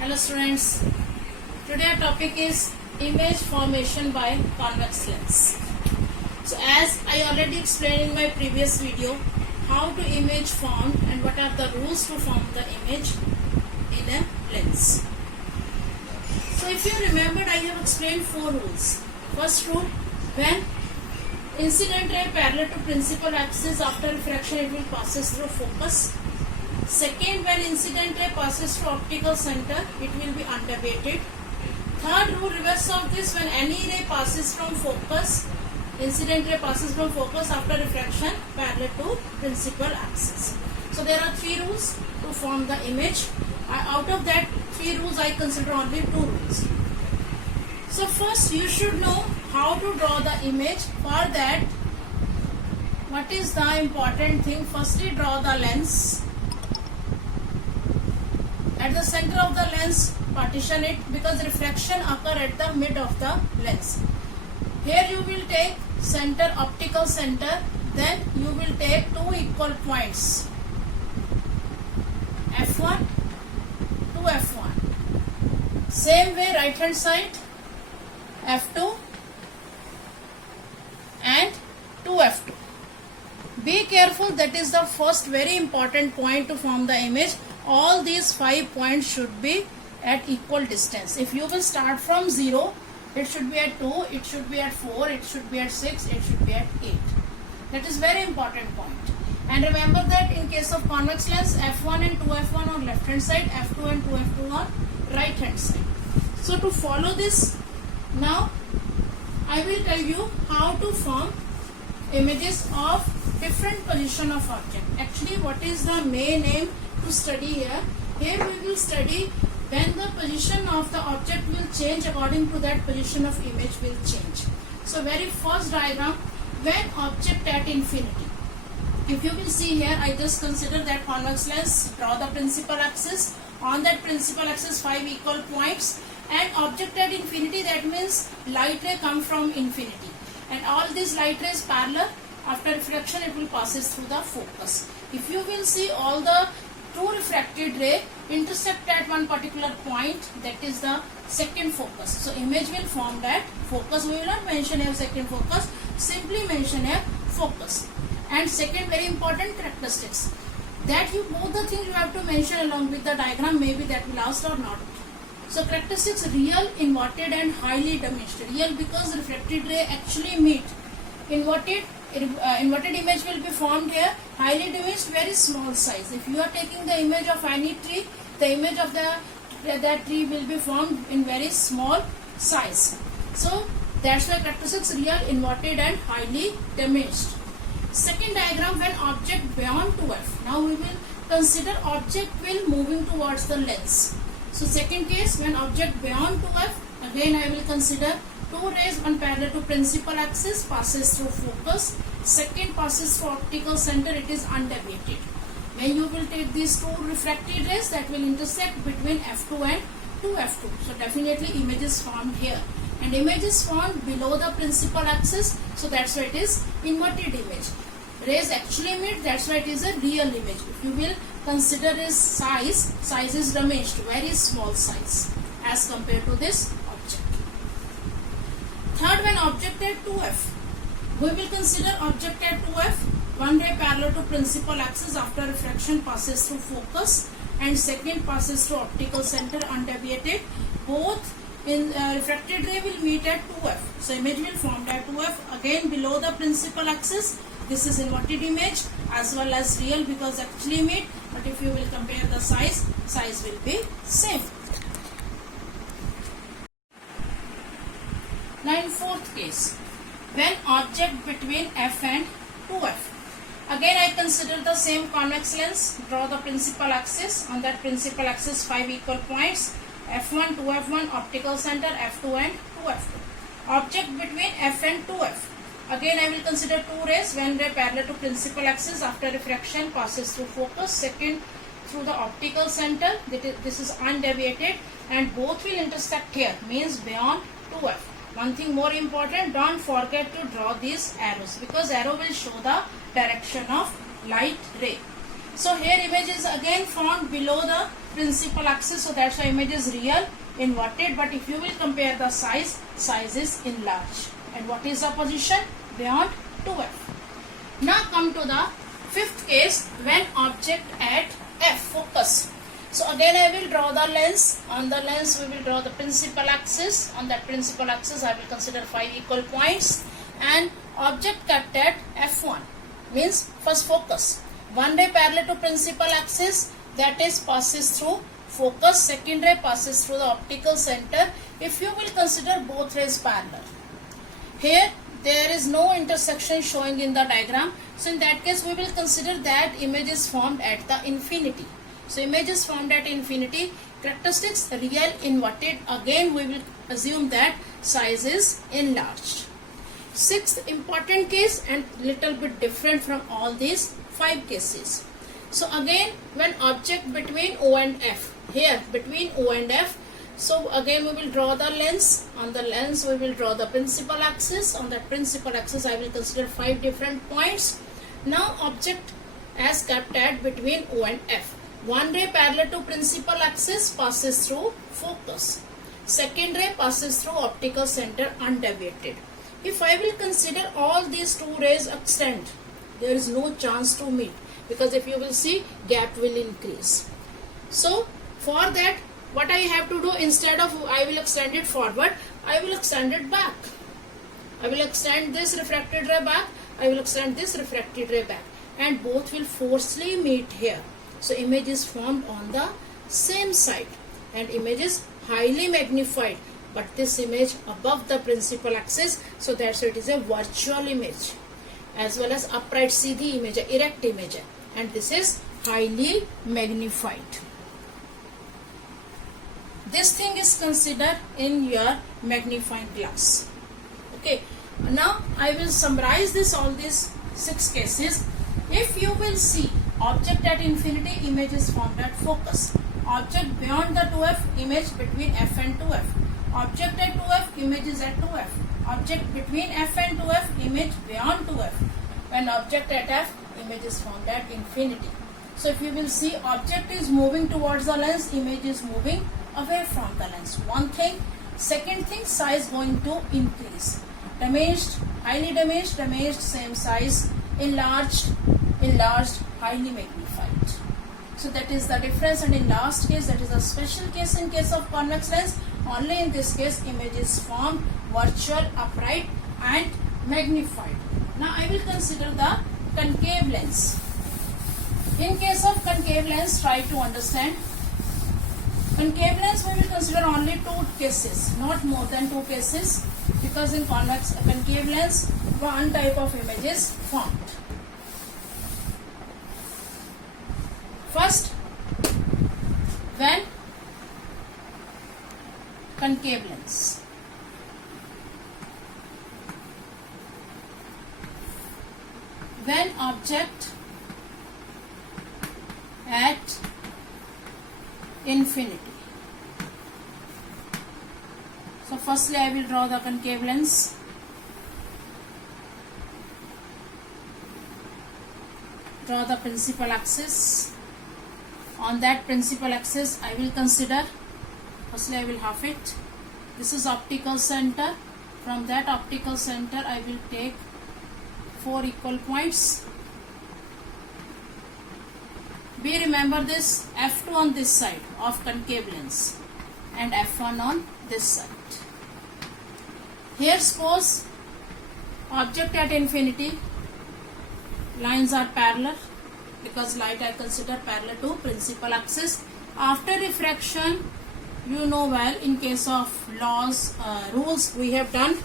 Hello students, today our topic is image formation by convex lens. So as I already explained in my previous video how to image form and what are the rules to form the image in a lens. So if you remembered, I have explained 4 rules. First rule, when incident ray parallel to principal axis, after refraction it will passes through focus. Second, when incident ray passes through optical center, it will be underweighted. Third rule, reverse of this, when any ray passes from focus, incident ray passes from focus after refraction parallel to principal axis. So there are 3 rules to form the image. Out of that 3 rules, I consider only 2 rules. So first you should know how to draw the image. For that, what is the important thing? Firstly, draw the lens. At the center of the lens, partition it, because refraction occur at the mid of the lens. Here you will take center, optical center, then you will take 2 equal points, F1 to F1. Same way right hand side, F2 and 2F2. Be careful, that is the first very important point to form the image. All these 5 points should be at equal distance. If you will start from 0, it should be at 2, it should be at 4, it should be at 6, it should be at 8. That is very important point. And remember that in case of convex lens, F1 and 2F1 on left hand side, F2 and 2F2 on right hand side. So to follow this, now I will tell you how to form images of different position of object. Actually, what is the main aim to study here? Here we will study when the position of the object will change, according to that position of image will change. So very first diagram, when object at infinity. If you will see here, I just consider that convex lens, draw the principal axis. On that principal axis 5 equal points, and object at infinity, that means light ray come from infinity. And all these light rays parallel, after refraction it will passes through the focus. If you will see, all the 2 refracted ray intersect at one particular point, that is the second focus. So image will form that focus. We will not mention here second focus, simply mention here focus. And second very important characteristics, that you both the things you have to mention along with the diagram, maybe that will ask or not. So characteristics, real, inverted and highly diminished. Real because refracted ray actually meet. Inverted image will be formed here. Highly diminished, very small size. If you are taking the image of any tree, the image of that tree will be formed in very small size. So that's why characteristics, real, inverted and highly diminished. Second diagram, when object beyond 2F. Now we will consider object will moving towards the lens. So second case, when object beyond 2F, again I will consider 2 rays, one parallel to principal axis, passes through focus. Second passes through optical center, it is underweighted. When you will take these 2 refracted rays, that will intersect between F2 and 2F2. So definitely image is formed here. And image is formed below the principal axis, so that's why it is inverted image. Rays actually meet, that's why it is a real image. If you will consider its size is diminished, very small size as compared to this object. Third, when object at 2F, we will consider object at 2F, one ray parallel to principal axis, after refraction passes through focus, and second passes through optical center underweighted. Both in refracted ray will meet at 2F. So image will form at 2F, again below the principal axis. This is inverted image as well as real because actually meet, but if you will compare the size will be same. Now in fourth case, when object between F and 2F. Again I consider the same convex lens, draw the principal axis. On that principal axis 5 equal points, F1, 2F1, optical center, F2 and 2F2. Object between F and 2F. Again I will consider 2 rays, one ray parallel to principal axis, after refraction passes through focus, second through the optical center, this is underweighted, and both will intersect here, means beyond 2F. One thing more important, don't forget to draw these arrows, because arrow will show the direction of light ray. So here image is again formed below the principal axis, so that's why image is real inverted. But if you will compare the size, size is enlarged. And what is the position? Beyond 2f. Now come to the fifth case, when object at f, focus. So again I will draw the lens. On the lens we will draw the principal axis. On that principal axis I will consider 5 equal points. And object kept at f1 means first focus. One ray parallel to principal axis, that is passes through focus. Second ray passes through the optical center. If you will consider both rays parallel. Here there is no intersection showing in the diagram. So in that case we will consider that image is formed at the infinity. So image is formed at infinity. Characteristics real inverted. Again we will assume that size is enlarged. Sixth important case and little bit different from all these 5 cases. So again when object between O and F, here between O and F, so again we will draw the lens. On the lens we will draw the principal axis. On that principal axis I will consider 5 different points. Now object as kept at between O and F. One ray parallel to principal axis passes through focus. Second ray passes through optical center undeviated. If I will consider all these 2 rays extend, there is no chance to meet, because if you will see, gap will increase. So for that what I have to do, instead of I will extend it forward, I will extend it back. I will extend this refracted ray back, I will extend this refracted ray back, and both will forcefully meet here. So image is formed on the same side and image is highly magnified, but this image above the principal axis, so that's why it is a virtual image, as well as upright seedhi image, erect image, and this is highly magnified. This thing is considered in your magnifying glass. Okay, now I will summarize this, all these 6 cases. If you will see, object at infinity, image is formed at focus. Object beyond the 2f, image between f and 2f. Object at 2f, image is at 2f. Object between f and 2f, image beyond 2f. When object at f, image is formed at infinity. So if you will see, object is moving towards the lens, image is moving away from the lens. One thing. Second thing, size going to increase. Damaged, highly damaged, damaged, same size. Enlarged, enlarged, highly magnified. So that is the difference. And in last case, that is a special case in case of convex lens. Only in this case image is formed virtual, upright and magnified. Now I will consider the concave lens. In case of concave lens, try to understand. Concave lens we will consider only 2 cases, not more than 2 cases, because in convex concave lens one type of image is formed. First, when concave lens. When object at infinity. So firstly I will draw the concave lens. Draw the principal axis. On that principal axis I will consider, firstly I will half it. This is optical center. From that optical center I will take 4 equal points. We remember this, f2 on this side of concave lens and f1 on this side. Here suppose object at infinity, lines are parallel because light I consider parallel to principal axis. After refraction, you know well, in case of laws, rules we have done,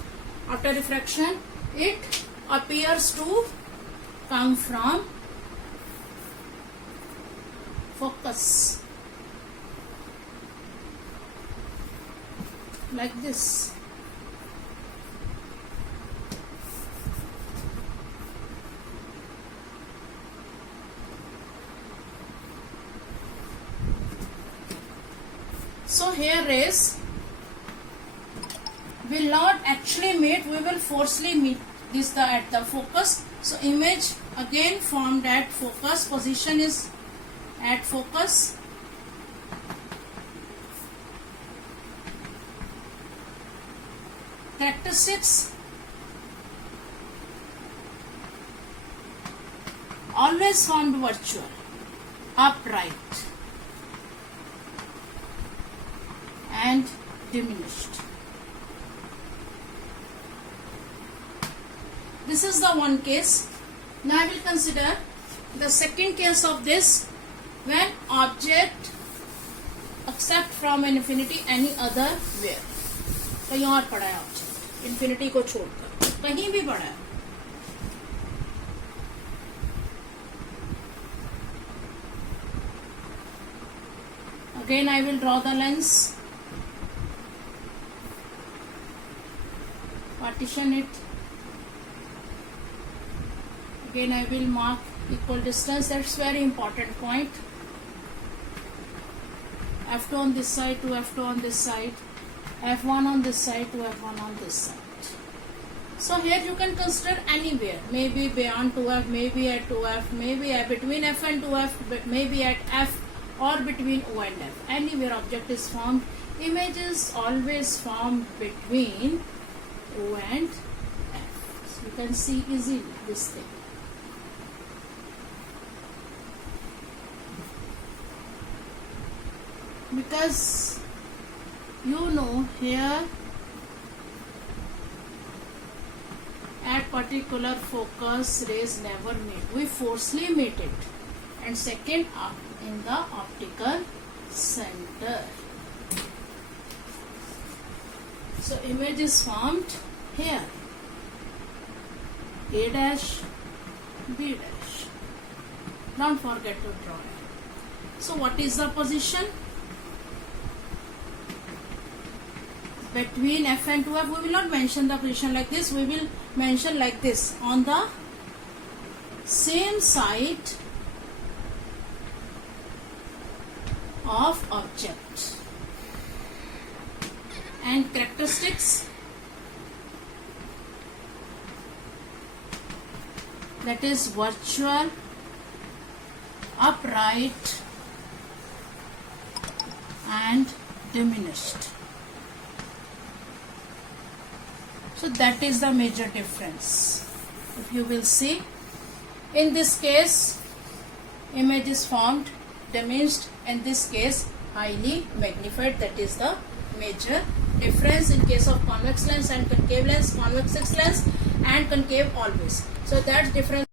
after refraction it appears to come from focus like this. So here rays will not actually meet, we will forcefully meet this at the focus. So image again formed at focus, position is at focus. Characteristics: always formed virtual, upright, and diminished. This is the one case. Now I will consider the second case of this, when object accept from infinity any other where. कहीं और पड़ा है object, infinity को छोड़कर कहीं भी पड़ा है. Again I will draw the lens, partition it. Again I will mark equal distance. That's very important point. F2 on this side to F2 on this side, F1 on this side to F1 on this side. So here you can consider anywhere, maybe beyond 2F, maybe at 2F, maybe at between F and 2F, maybe at F or between O and F. Anywhere object is formed, image is always formed between O and F. So you can see easily this thing. Because you know here at particular focus rays never meet, we forcefully meet it, and second in the optical center. So image is formed here, A dash, B dash. Don't forget to draw it. So what is the position? Between F and 2F, we will not mention the position like this, we will mention like this, on the same side of object. And characteristics, that is virtual, upright, and diminished. So that is the major difference. If you will see, in this case image is formed diminished, in this case highly magnified. That is the major difference in case of convex lens and concave lens, convex lens and concave always. So that difference